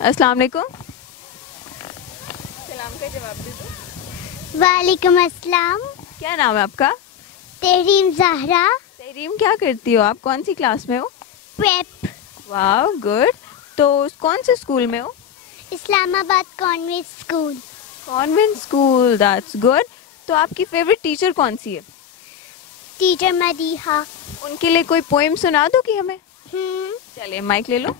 अस्सलाम वालेकुम। सलाम का जवाब दे दो। वालेकुम अस्सलाम। क्या नाम है आपका? तहरीम ज़हरा। तहरीम, क्या करती हो आप? कौन सी क्लास में हो? प्रेप। वाह, गुड। तो कौन से स्कूल में हो? Islamabad convent school. Convent school, that's good. तो आपकी फेवरेट टीचर कौन सी है? टीचर मदीहा। उनके लिए कोई पोएम सुना दो कि हमें। हम्म। चलिए, माइक ले लो।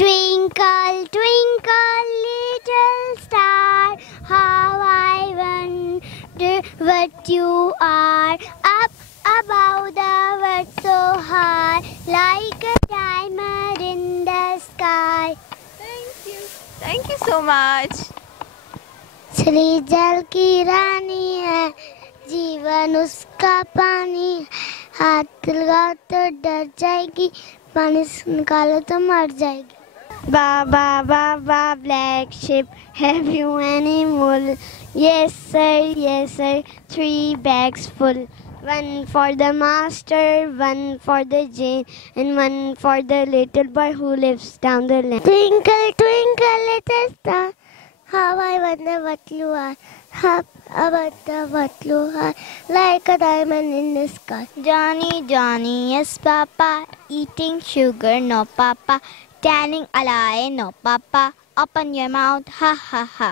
Twinkle, twinkle, little star, how I wonder what you are. Up above the world so high, like a diamond in the sky. Thank you so much. मछली जल की रानी है, जीवन उसका पानी है। हाथ लगाओ तो डर जाएगी, पानी से निकालो तो मर जाएगी। Baba, Baba, black sheep, have you any wool? Yes sir, 3 bags full. One for the master, one for the Jane, and one for the little boy who lives down the lane. Twinkle, twinkle, little star, how I wonder what you are. How I wonder what you are, like a diamond in the sky. Johnny, Johnny, yes papa, eating sugar, no papa. Telling a lie, no papa. Open your mouth, ha ha ha.